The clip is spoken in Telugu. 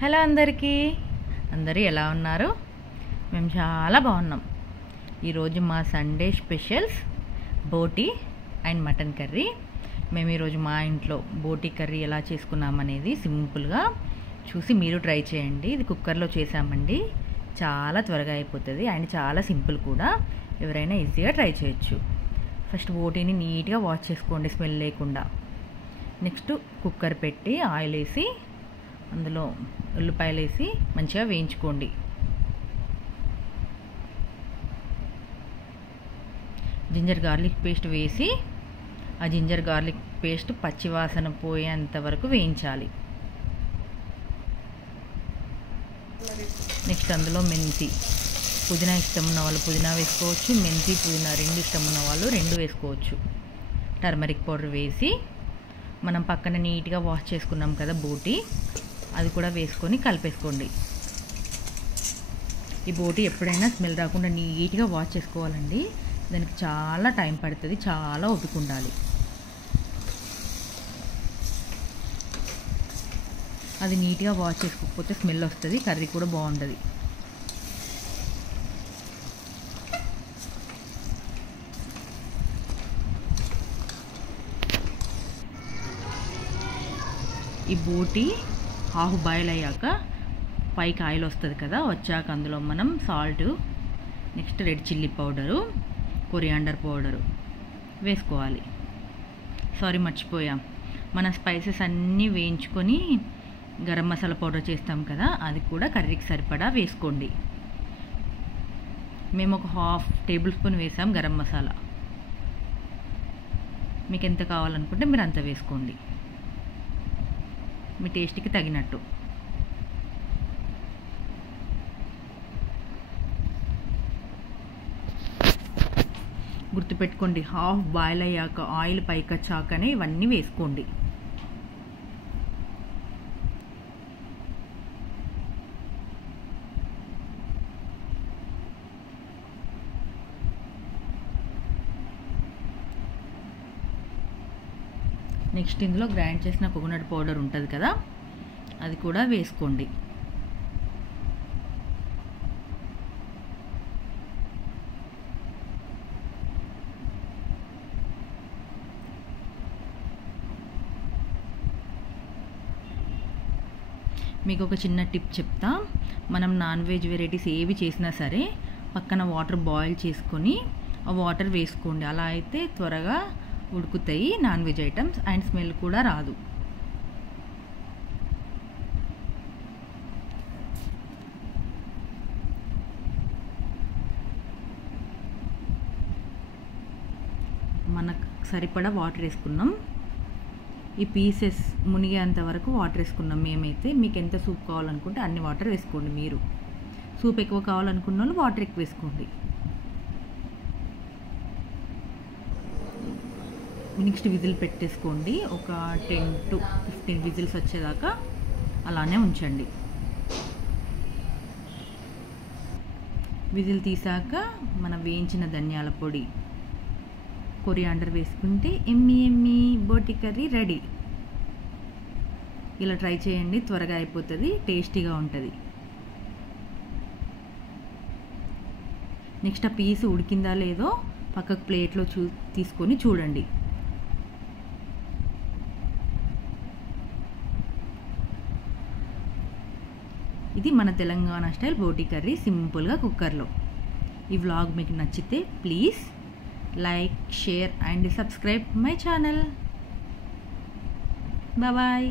హలో అందరికీ, అందరూ ఎలా ఉన్నారు? మేము చాలా బాగున్నాం. ఈరోజు మా సండే స్పెషల్స్ బోటీ అండ్ మటన్ కర్రీ. మేము ఈరోజు మా ఇంట్లో బోటీ కర్రీ ఎలా చేసుకున్నామనేది సింపుల్గా చూసి మీరు ట్రై చేయండి. ఇది కుక్కర్లో చేసామండి. చాలా త్వరగా అయిపోతుంది అండ్ చాలా సింపుల్ కూడా. ఎవరైనా ఈజీగా ట్రై చేయొచ్చు. ఫస్ట్ బోటీని నీట్గా వాష్ చేసుకోండి స్మెల్ లేకుండా. నెక్స్ట్ కుక్కర్ పెట్టి ఆయిల్ వేసి అందులో ఉల్లిపాయలు వేసి మంచిగా వేయించుకోండి. జింజర్ గార్లిక్ పేస్ట్ వేసి ఆ జింజర్ గార్లిక్ పేస్ట్ పచ్చివాసన పోయేంత వరకు వేయించాలి. నెక్స్ట్ అందులో మెంతి, పుదీనా ఇష్టం ఉన్న వాళ్ళు పుదీనా వేసుకోవచ్చు, మెంతి పుదీనా రెండు ఇష్టం ఉన్న వాళ్ళు రెండు వేసుకోవచ్చు. టర్మరిక్ పౌడర్ వేసి మనం పక్కన నీట్గా వాష్ చేసుకున్నాం కదా బోటీ, అది కూడా వేసుకొని కలిపేసుకోండి. ఈ బోటీ ఎప్పుడైనా స్మెల్ రాకుండా నీట్గా వాష్ చేసుకోవాలండి. దానికి చాలా టైం పడుతుంది, చాలా ఓపిక ఉండాలి. అది నీట్గా వాష్ చేసుకోకపోతే స్మెల్ వస్తుంది, కర్రీ కూడా బాగుంటుంది. ఈ బోటీ హాఫ్ బాయిల్ అయ్యాక పైకి ఆయిల్ వస్తుంది కదా, వచ్చాక అందులో మనం salt, next red chilli powder, coriander powder వేసుకోవాలి. సారీ మర్చిపోయాం, మన స్పైసెస్ అన్నీ వేయించుకొని గరం మసాలా పౌడర్ చేస్తాం కదా, అది కూడా కర్రీకి సరిపడా వేసుకోండి. మేము ఒక హాఫ్ టేబుల్ స్పూన్ వేసాం గరం మసాలా. మీకు ఎంత కావాలనుకుంటే మీరు అంత వేసుకోండి, మీ టేస్ట్కి తగినట్టు. గుర్తుపెట్టుకోండి, హాఫ్ బాయిల్ అయ్యాక ఆయిల్ పైకి వచ్చాకనే ఇవన్నీ వేసుకోండి. నెక్స్ట్ ఇందులో గ్రైండ్ చేసిన కోకోనట్ పౌడర్ ఉంటుంది కదా, అది కూడా వేసుకోండి. మీకు ఒక చిన్న టిప్ చెప్తా. మనం నాన్ వెజ్ వెరైటీస్ ఏవి చేసినా సరే పక్కన వాటర్ బాయిల్ చేసుకొని ఆ వాటర్ వేసుకోండి. అలా అయితే త్వరగా ఉడుకుతాయి non veg items and smell కూడా రాదు. మనకు సరిపడా వాటర్ వేసుకున్నాం. ఈ పీసెస్ మునిగేంత వరకు వాటర్ వేసుకున్నాం మేమైతే. మీకు ఎంత సూప్ కావాలనుకుంటే అన్ని వాటర్ వేసుకోండి. మీరు సూప్ ఎక్కువ కావాలనుకున్న వాళ్ళు వాటర్ ఎక్కువ వేసుకోండి. నెక్స్ట్ విజిల్ పెట్టేసుకోండి. ఒక 10 to 15 విజిల్స్ వచ్చేదాకా అలానే ఉంచండి. విజిల్ తీసాక మనం వేయించిన ధనియాల పొడి, కొరియాండర్ వేసుకుంటే ఎమ్మి ఎమ్మి బోటీ కర్రీ రెడీ. ఇలా ట్రై చేయండి, త్వరగా అయిపోతుంది, టేస్టీగా ఉంటుంది. నెక్స్ట్ ఆ పీస్ ఉడికిందా లేదో పక్కకు ప్లేట్లో తీసుకొని చూడండి. ఇది మన తెలంగాణ స్టైల్ బోటీ కర్రీ సింపుల్గా కుక్కర్లో. ఈ వ్లాగ్ మీకు నచ్చితే please like, share and subscribe my channel. Bye bye.